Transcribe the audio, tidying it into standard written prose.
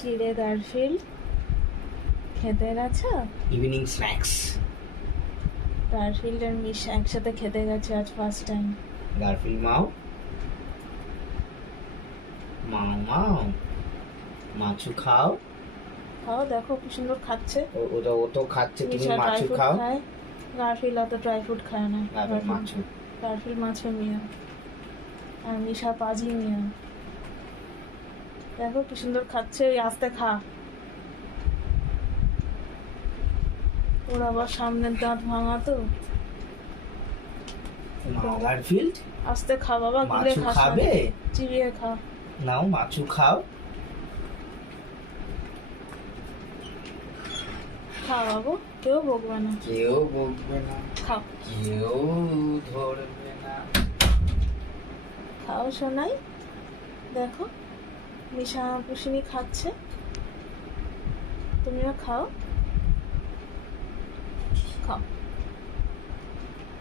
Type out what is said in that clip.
কি রে গারফিল্ড, খেতে গেছো? Evening snacks. গারফিল্ড আর মিশা একসাথে খেতে গেছে আজ ফার্স্ট টাইম। গারফিল্ড মাও মাও মাও মাছু খাও। খাও, দেখো কি সুন্দর খাচ্ছে। ও তো খাচ্ছে, তুমি মিশা ড্রাই মাছু ফ্রুট খাও। খায়, গারফিল্ড অত ড্রাই ফ্রুট খায় না। মাছু গারফিল্ড মাছে মিয়া আর মিশা পাজি মিয়া। দেখো কি সুন্দর খাচ্ছে, ওই আস্তে খা। ওর আবার সামনের দাঁত ভাঙা তো। গারফিল্ড আস্তে খা বাবা, গিলে মাছু খা, খাবে? চিবিয়ে খা। নাও মাছু খাও। খা বাবু, কেউ বকবে না। কেউ বকবে না, খাও কেউ ধরবে না। খাও সোনাই। দেখো মিশা পুষিনি খাচ্ছে, তুমিও খাও। খাও।